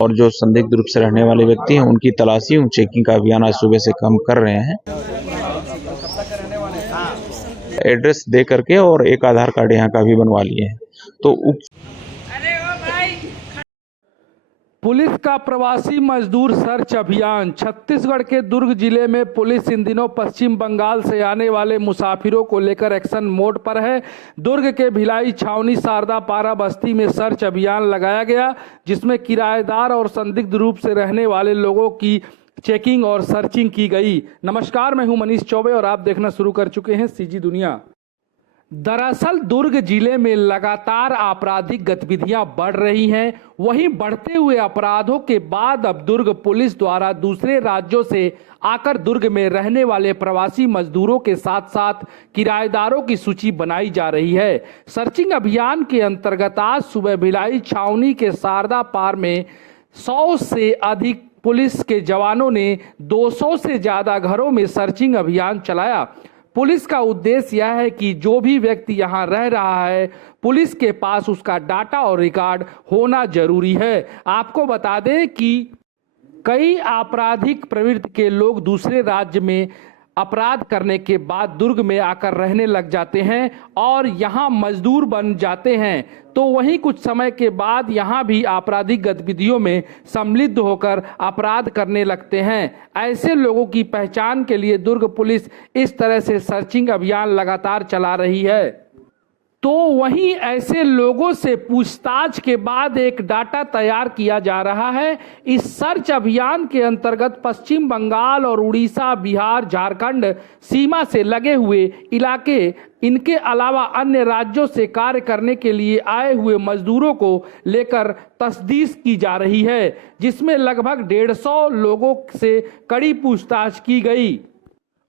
और जो संदिग्ध रूप से रहने वाले व्यक्ति हैं उनकी तलाशी चेकिंग का अभियान आज सुबह से हम कर रहे हैं। एड्रेस दे करके और एक आधार कार्ड यहाँ का भी बनवा लिए हैं। तो पुलिस का प्रवासी मजदूर सर्च अभियान। छत्तीसगढ़ के दुर्ग जिले में पुलिस इन दिनों पश्चिम बंगाल से आने वाले मुसाफिरों को लेकर एक्शन मोड पर है। दुर्ग के भिलाई छावनी शारदा पारा बस्ती में सर्च अभियान लगाया गया, जिसमें किराएदार और संदिग्ध रूप से रहने वाले लोगों की चेकिंग और सर्चिंग की गई। नमस्कार, मैं हूं मनीष चौबे और आप देखना शुरू कर चुके हैं सीजी दुनिया। दरअसल दुर्ग जिले में लगातार आपराधिक गतिविधियां बढ़ रही हैं। वहीं बढ़ते हुए अपराधों के बाद अब दुर्ग पुलिस द्वारा दूसरे राज्यों से आकर दुर्ग में रहने वाले प्रवासी मजदूरों के साथ साथ किराएदारों की सूची बनाई जा रही है। सर्चिंग अभियान के अंतर्गत आज सुबह भिलाई छावनी के शारदा पार में 100 से अधिक पुलिस के जवानों ने 200 से ज्यादा घरों में सर्चिंग अभियान चलाया। पुलिस का उद्देश्य यह है कि जो भी व्यक्ति यहाँ रह रहा है, पुलिस के पास उसका डाटा और रिकॉर्ड होना जरूरी है। आपको बता दें कि कई आपराधिक प्रवृत्ति के लोग दूसरे राज्य में अपराध करने के बाद दुर्ग में आकर रहने लग जाते हैं और यहाँ मजदूर बन जाते हैं। तो वहीं कुछ समय के बाद यहाँ भी आपराधिक गतिविधियों में सम्मिलित होकर अपराध करने लगते हैं। ऐसे लोगों की पहचान के लिए दुर्ग पुलिस इस तरह से सर्चिंग अभियान लगातार चला रही है। तो वहीं ऐसे लोगों से पूछताछ के बाद एक डाटा तैयार किया जा रहा है। इस सर्च अभियान के अंतर्गत पश्चिम बंगाल और उड़ीसा, बिहार, झारखंड सीमा से लगे हुए इलाके, इनके अलावा अन्य राज्यों से कार्य करने के लिए आए हुए मजदूरों को लेकर तस्दीश की जा रही है, जिसमें लगभग 150 लोगों से कड़ी पूछताछ की गई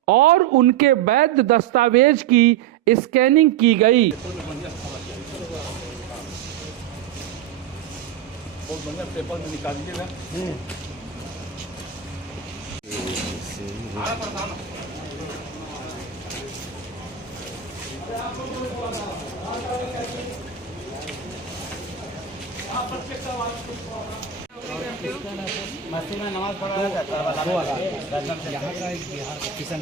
और उनके वैध दस्तावेज की स्कैनिंग की गई। पेपर में निकाल दीजिएगा। मस्ती में नमाज पढ़ा रहा था यहाँ का एक बिहार किशन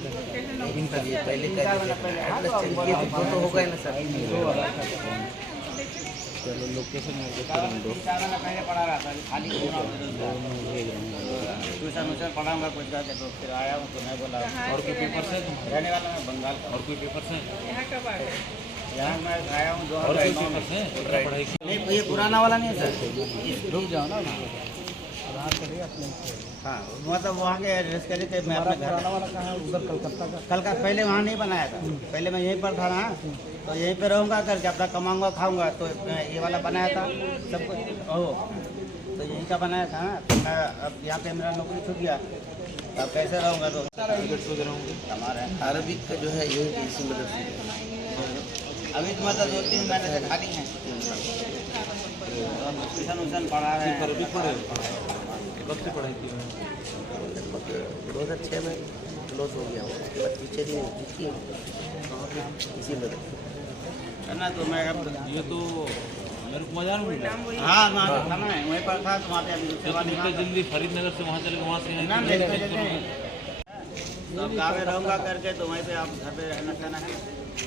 लेकिन पहले फोटो हो गए ना सर। चलो लोकेशन पहले पढ़ा रहा था, खाली ट्यूशन पढ़ाऊंगा कुछ जाके, तो फिर आया हूँ तो मैं बोला और कोई पेपर से रहने वाला मैं बंगाल का। और कोई पेपर से यहाँ कब आ गए? यहाँ मैं आया हूँ 2009 से। नहीं, ये पुराना वाला नहीं है सर। रुक जाओ ना, हाँ मतलब वहाँ के एड्रेस के लिए मैं अपना घर वाला कहाँ है उधर कलकत्ता का। कलकत्ता पहले वहाँ नहीं बनाया था, पहले मैं यहीं पर था ना, तो यहीं पे रहूँगा करके अपना कमाऊँगा खाऊँगा। तो ये वाला बनाया था सब कुछ, तो यहीं का बनाया था ना। तो मैं अब यहाँ पे मेरा नौकरी छूट गया, अब कैसे रहूँगा? तो हमारे अरबिक का जो है यही इसी मदद से अभी तो मतलब 2-3 महीने से खाली हैं। ट्यूशन पढ़ा रहे हैं। कब से पढ़ाई की? 2006 में क्लोज हो गया, उसके बाद पीछे दिन इसी में ना। तो मैं अब ये तो मेरे को मजा नहीं। हाँ था ना, वहीं पर था। तो वहाँ पे जल्दी फरीदनगर से वहाँ चले, वहाँ से तो गाँव में रहूँगा करके, तो वहीं पे आप घर पे रहना चाहना है।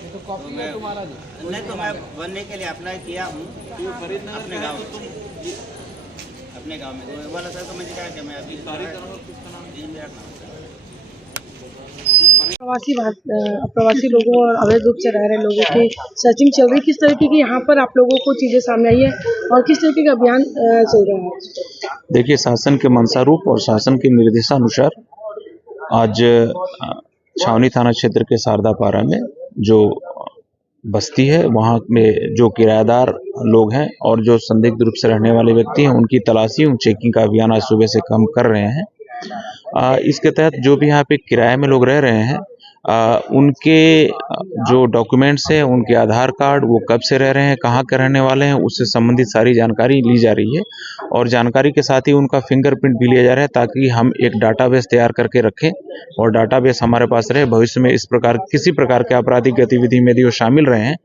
तो मैं तुम्हारा नहीं, तो मैं बनने के लिए अप्लाई किया हूँ अपने गाँव में। अपने गांव में तो वाला सर समझ गया कि मैं अभी प्रवासी लोगों और अवैध रूप से रह रहे लोगों की सर्चिंग चल रही। किस तरीके की यहाँ पर आप लोगों को चीजें सामने आई है और किस तरीके का अभियान चल रहा है? देखिए, शासन के मंशारूप और शासन के निर्देशानुसार आज छावनी थाना क्षेत्र के शारदा पारा में जो बस्ती है, वहाँ में जो किराएदार लोग हैं और जो संदिग्ध रूप से रहने वाले व्यक्ति हैं उनकी तलाशी चेकिंग का अभियान आज सुबह से हम कर रहे हैं। इसके तहत जो भी यहाँ पे किराए में लोग रह रहे हैं, उनके जो डॉक्यूमेंट्स है, उनके आधार कार्ड, वो कब से रह रहे हैं, कहाँ के रहने वाले हैं, उससे संबंधित सारी जानकारी ली जा रही है। और जानकारी के साथ ही उनका फिंगरप्रिंट भी लिया जा रहा है, ताकि हम एक डाटाबेस तैयार करके रखें और डाटाबेस हमारे पास रहे। भविष्य में इस प्रकार किसी प्रकार के आपराधिक गतिविधि में यदि वो शामिल रहे हैं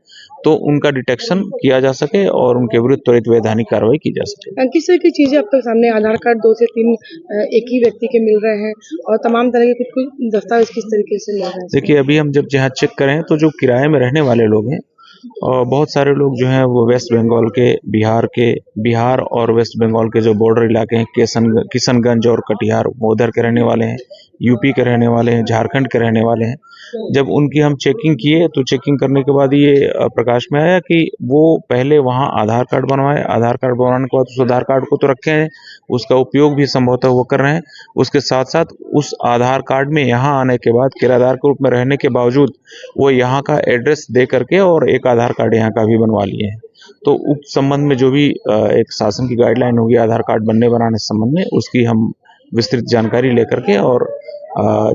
तो उनका डिटेक्शन किया जा सके और उनके विरुद्ध त्वरित वैधानिक कार्रवाई की जा सके। किस तरह की चीजें अब तक सामने? आधार कार्ड 2 से 3 एक ही व्यक्ति के मिल रहे हैं और तमाम तरह के कुछ दस्तावेज किस तरीके से मिल रहे हैं? देखिए, अभी हम जब जहाँ चेक करें तो जो किराए में रहने वाले लोग हैं और बहुत सारे लोग जो हैं वो वेस्ट बंगाल के, बिहार और वेस्ट बंगाल के जो बॉर्डर इलाके हैं, किशनगंज और कटिहार, वो उधर के रहने वाले हैं, यूपी के रहने वाले हैं, झारखंड के रहने वाले हैं। जब उनकी हम चेकिंग किए तो चेकिंग करने के बाद ये प्रकाश में आया कि वो पहले वहाँ आधार कार्ड बनवाए, आधार कार्ड बनवाने के बाद उस आधार कार्ड को तो रखे हैं, उसका उपयोग भी संभवतः वो कर रहे हैं। उसके साथ साथ उस आधार कार्ड में यहाँ आने के बाद किराएदार के रूप में रहने के बावजूद वो यहाँ का एड्रेस दे करके और एक आधार कार्ड यहाँ का भी बनवा लिए हैं। तो उक्त संबंध में जो भी एक शासन की गाइडलाइन होगी आधार कार्ड बनने बनाने संबंध में, उसकी हम विस्तृत जानकारी लेकर के और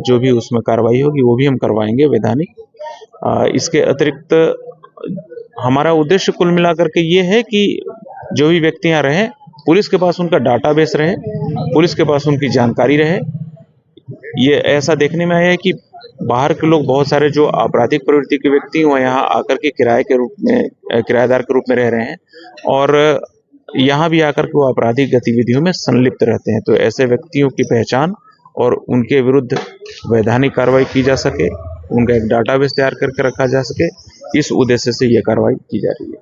जो भी उसमें कार्रवाई होगी वो भी हम करवाएंगे वैधानिक। इसके अतिरिक्त हमारा उद्देश्य कुल मिलाकर के ये है कि जो भी व्यक्ति यहाँ रहे, पुलिस के पास उनका डाटाबेस रहे, पुलिस के पास उनकी जानकारी रहे। ये ऐसा देखने में आया है कि बाहर के लोग बहुत सारे जो आपराधिक प्रवृत्ति के व्यक्ति वो यहाँ आकर के किराएदार के रूप में रह रहे हैं और यहाँ भी आकर के वो आपराधिक गतिविधियों में संलिप्त रहते हैं। तो ऐसे व्यक्तियों की पहचान और उनके विरुद्ध वैधानिक कार्रवाई की जा सके, उनका एक डाटाबेस तैयार करके रखा जा सके, इस उद्देश्य से ये कार्रवाई की जा रही है।